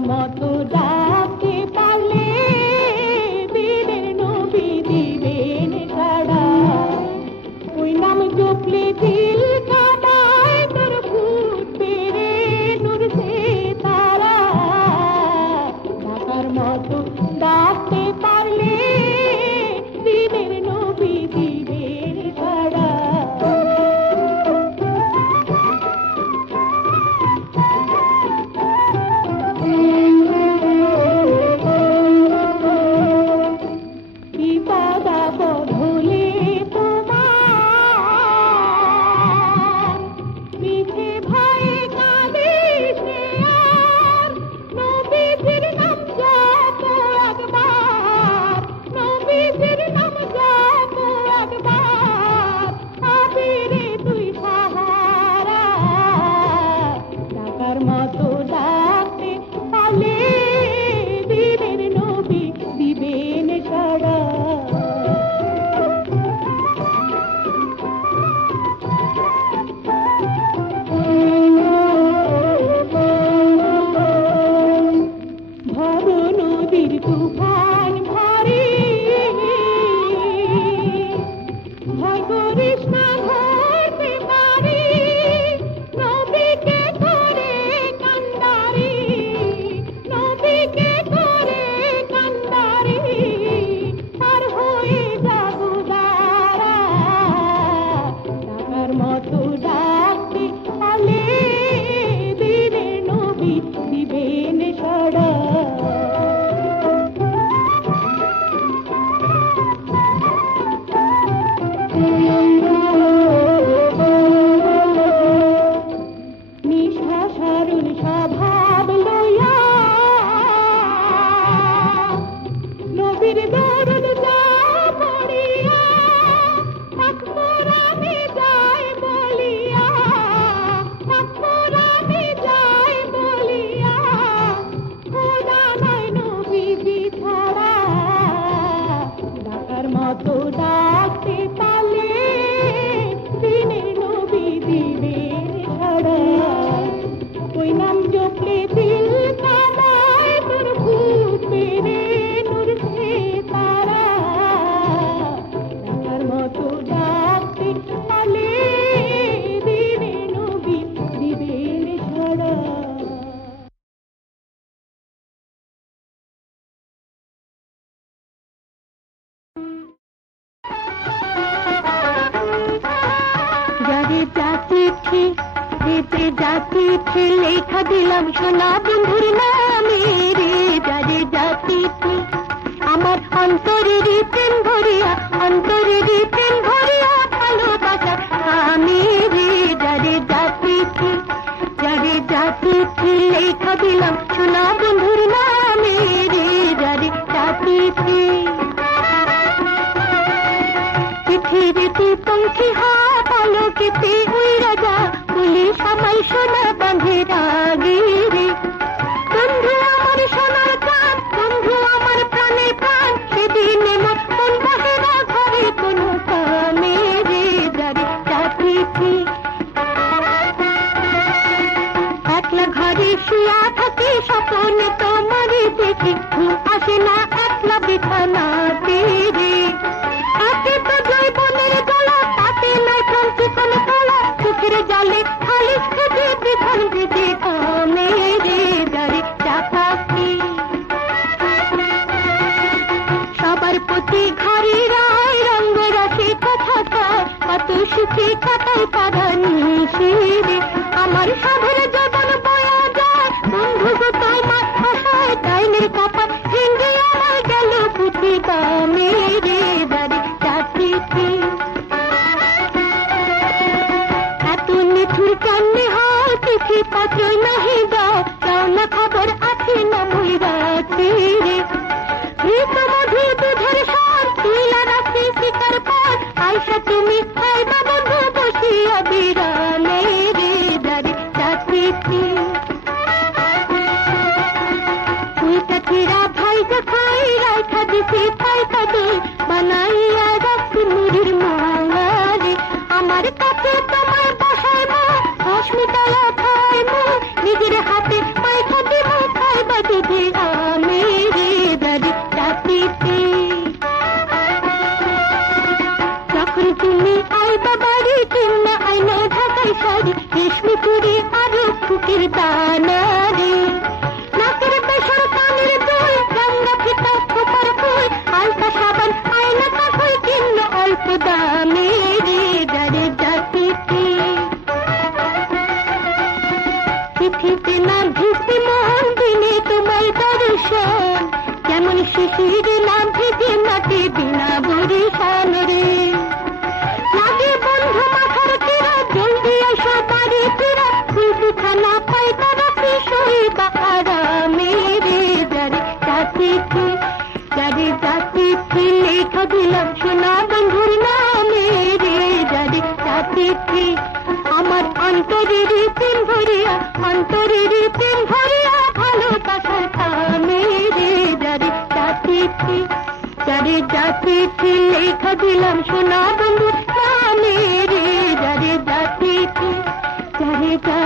মতো পাখি ভিতরে জাতি লেখা দিলাম সোনা বন্ধুর না পালকিহা পালকিতে উইরা যা পুলিশ আমায় সোনা বাঁধে রাগে डाले তুমি খাইবা বন্ধু বসিয়া বিরানে রে দারে চাঁদ পিঠি তুই কাঠিরা ভাই খাই রাইখা দিছি খাই কাটি বানাইয়া রাখছি মুড়ির মালা রে। আমার কাছে তোমার পৃথিবী না ভিত্তি মন দিনে তোমার দর্শন। কেমন শিশির না ভিত্তি মাটি বিনা যারে যা চিঠি লেখা দিলাম শোনা বন্ধু রে যারে যা চিঠি যারে যা